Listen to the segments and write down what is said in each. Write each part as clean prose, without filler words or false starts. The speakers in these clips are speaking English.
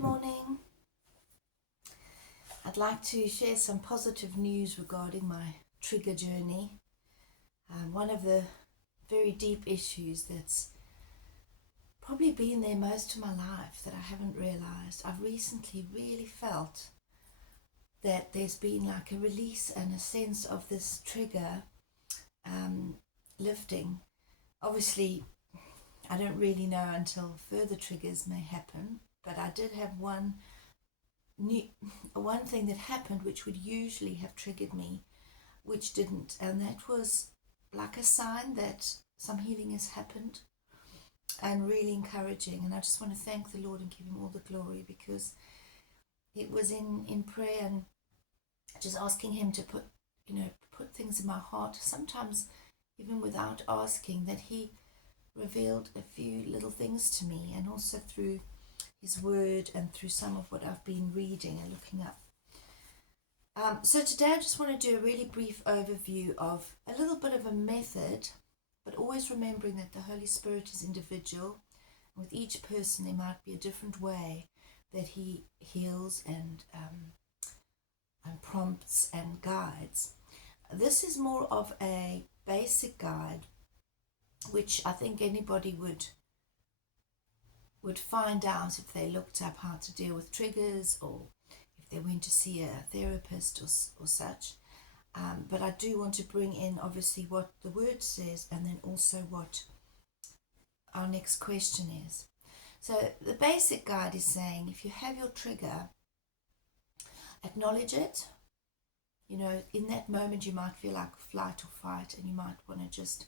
Good morning. I'd like to share some positive news regarding my trigger journey. One of the very deep issues that's probably been there most of my life that I haven't realized. I've recently really felt that there's been like a release and a sense of this trigger lifting. Obviously, I don't really know until further triggers may happen, but I did have one thing that happened which would usually have triggered me, which didn't, and that was like a sign that some healing has happened and really encouraging. And I just want to thank the Lord and give him all the glory, because it was in prayer and just asking him to put things in my heart, sometimes even without asking, that he revealed a few little things to me, and also through his word and through some of what I've been reading and looking up. So today I just want to do a really brief overview of a little bit of a method, but always remembering that the Holy Spirit is individual. With each person there might be a different way that he heals and prompts and guides. This is more of a basic guide, which I think anybody would find out if they looked up how to deal with triggers, or if they went to see a therapist or such. But I do want to bring in obviously what the word says, and then also what our next question is. So the basic guide is saying, if you have your trigger, acknowledge it. In that moment you might feel like flight or fight, and you might want to just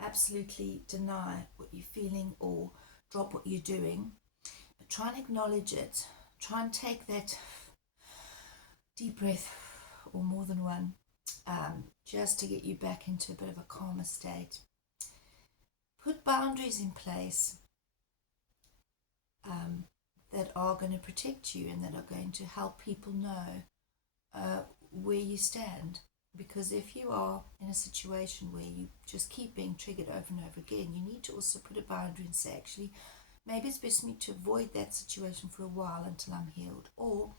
absolutely deny what you're feeling or drop what you're doing. But try and acknowledge it. Try and take that deep breath, or more than one, just to get you back into a bit of a calmer state. Put boundaries in place that are going to protect you and that are going to help people know where you stand. Because if you are in a situation where you just keep being triggered over and over again, you need to also put a boundary and say, actually, maybe it's best for me to avoid that situation for a while until I'm healed. Or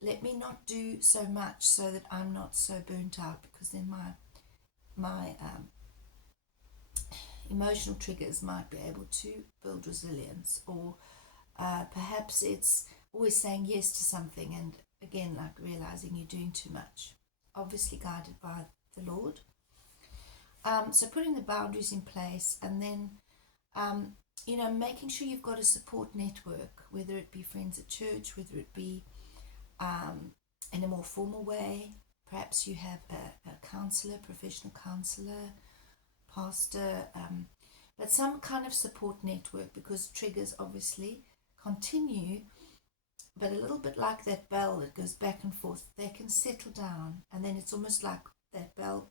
let me not do so much so that I'm not so burnt out, because then my emotional triggers might be able to build resilience. Or perhaps it's always saying yes to something, and again, like realizing you're doing too much. Obviously guided by the Lord. So putting the boundaries in place, and then making sure you've got a support network, whether it be friends at church, whether it be in a more formal way. Perhaps you have a counselor, professional counselor, pastor, but some kind of support network, because triggers obviously continue. But a little bit like that bell that goes back and forth, they can settle down, and then it's almost like that bell,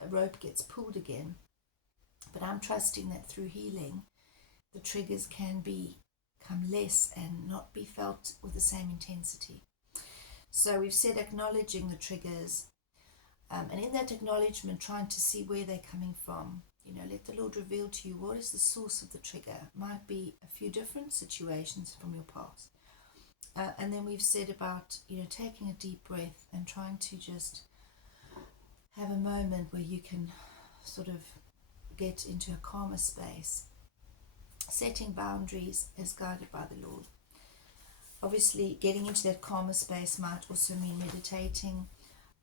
a rope gets pulled again. But I'm trusting that through healing, the triggers can become less and not be felt with the same intensity. So we've said acknowledging the triggers, and in that acknowledgement, trying to see where they're coming from. Let the Lord reveal to you what is the source of the trigger. It might be a few different situations from your past. And then we've said about, taking a deep breath and trying to just have a moment where you can sort of get into a calmer space. Setting boundaries as guided by the Lord. Obviously, getting into that calmer space might also mean meditating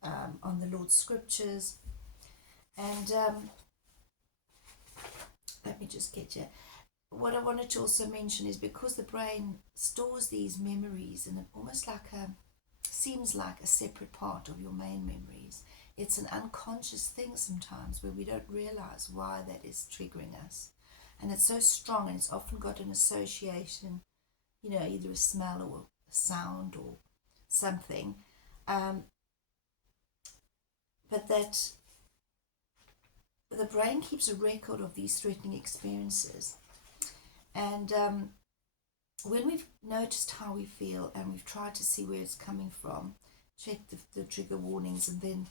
on the Lord's scriptures. And let me just get you. What I wanted to also mention is, because the brain stores these memories, and it almost seems like a separate part of your main memories. It's an unconscious thing sometimes where we don't realize why that is triggering us. And it's so strong, and it's often got an association, either a smell or a sound or something. But that the brain keeps a record of these threatening experiences. And when we've noticed how we feel and we've tried to see where it's coming from, check the trigger warnings, and then,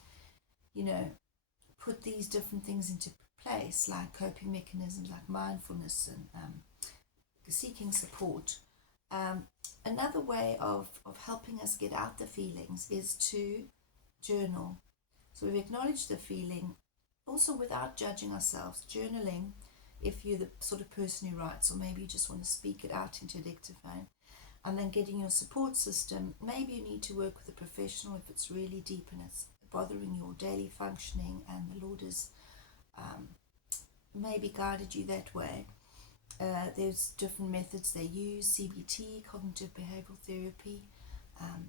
put these different things into place, like coping mechanisms like mindfulness and seeking support, Another way of helping us get out the feelings is to journal. So we've acknowledged the feeling, also without judging ourselves. Journaling, if you're the sort of person who writes, or maybe you just want to speak it out into a dictaphone, and then getting your support system. Maybe you need to work with a professional if it's really deep and it's bothering your daily functioning, and the Lord has maybe guided you that way. There's different methods they use: CBT, cognitive behavioral therapy,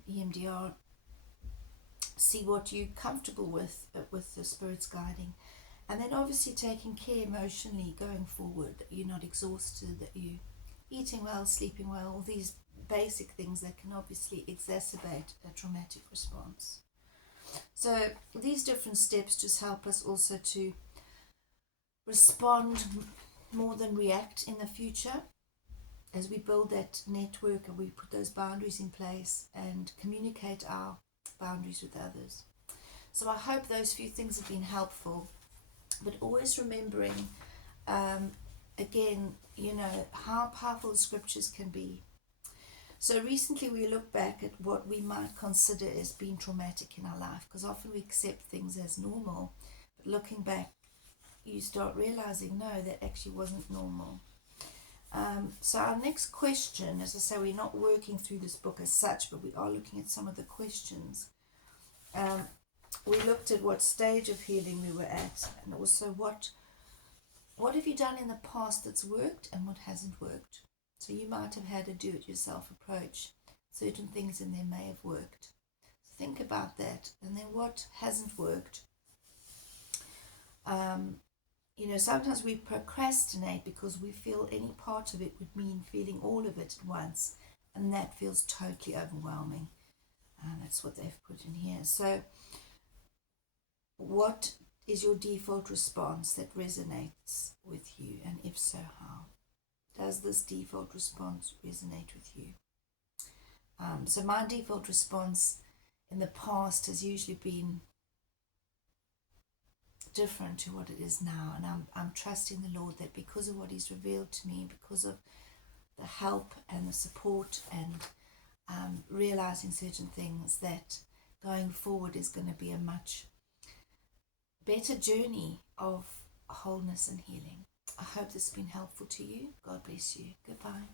EMDR. See what you're comfortable with the Spirit's guiding. And then obviously taking care emotionally going forward, that you're not exhausted, that you're eating well, sleeping well, all these basic things that can obviously exacerbate a traumatic response. So these different steps just help us also to respond more than react in the future, as we build that network and we put those boundaries in place and communicate our boundaries with others. So I hope those few things have been helpful, but always remembering again, how powerful the scriptures can be. So recently we look back at what we might consider as being traumatic in our life, because often we accept things as normal, but looking back you start realizing, no, that actually wasn't normal. So our next question, as I say, we're not working through this book as such, but we are looking at some of the questions. We looked at what stage of healing we were at, and also what have you done in the past that's worked and what hasn't worked. So you might have had a do-it-yourself approach. Certain things in there may have worked. So think about that. And then what hasn't worked. Sometimes we procrastinate because we feel any part of it would mean feeling all of it at once. And that feels totally overwhelming. That's what they've put in here. So what is your default response that resonates with you? And if so, how? Does this default response resonate with you? So my default response in the past has usually been different to what it is now, and I'm trusting the Lord that because of what He's revealed to me, because of the help and the support and realizing certain things, that going forward is going to be a much better journey of wholeness and healing. I hope this has been helpful to you. God bless you. Goodbye.